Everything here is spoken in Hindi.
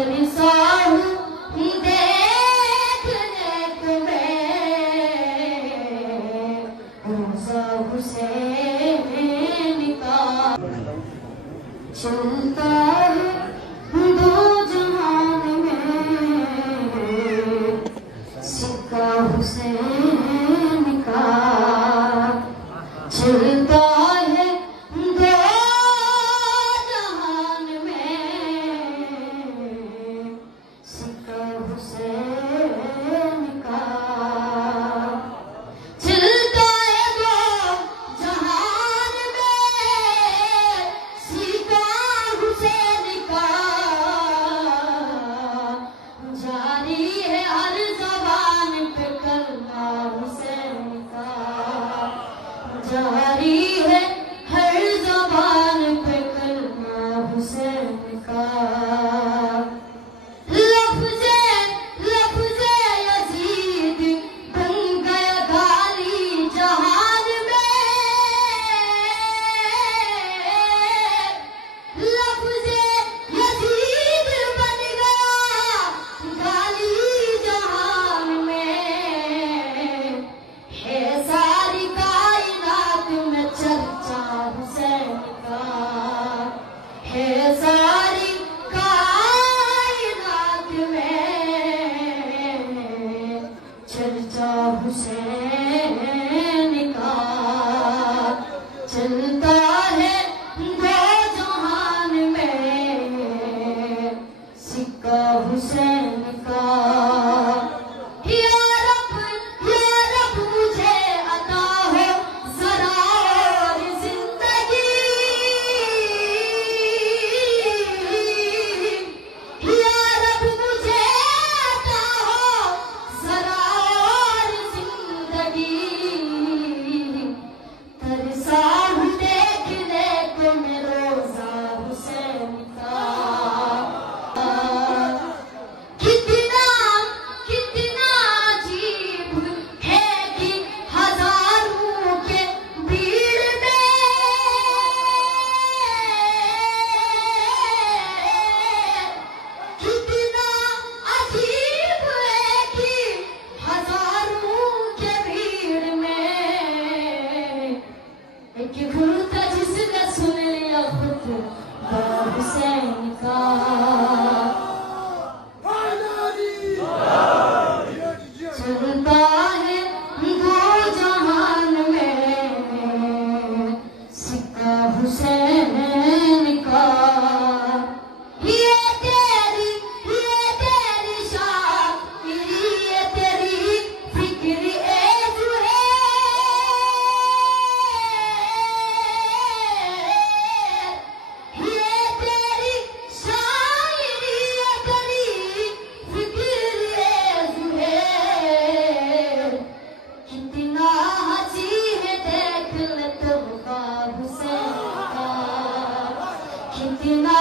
तरसा हूँ देखने को मैं रोज़ा हुसैन का। चलता है दो जहान में सिक्का हुसैन का। चलता है दो जहान में सिक्का हुसैन का। चलता है दो जहान में सिक्का हुसैन का। जारी है हर ज़बान पे कलमा हुसैन का। जारी है हर ज़बान पे कलमा हुसैन का। लफ्ज़े लफ्ज़े यज़ीद बन गया गाली जहान में। लफ्ज़े यज़ीद बन गया गाली जहान में। है सारी कायनात में चर्चा हुसैन का। है सारी कायनात में चर्चा हुसैन का। चलता है दो जहान में सिक्का हुसैन का। या रब मुझे अता हो ज़रा और ज़िंदगी। या रब मुझे अता हो ज़रा और ज़िंदगी। तरसा हूँ देखने को मैं रोज़ा हुसैन का। कितना कितना अजीब है कि हजारों के भीड़ में कितना अजीब है कि हजारों के भीड़ में एक घुरता जिसने सुन लिया खुतबा हुसैन का। चलता है दो जहान में सिक्का हुसैन का। ये तेरी शायरी ये तेरी फिक्र ए ज़ुहैर। ये तेरी शायरी ये तेरी फिक्र ए ज़ुहैर। कितना हंसी है देख ले तबका हुसैन का। कितना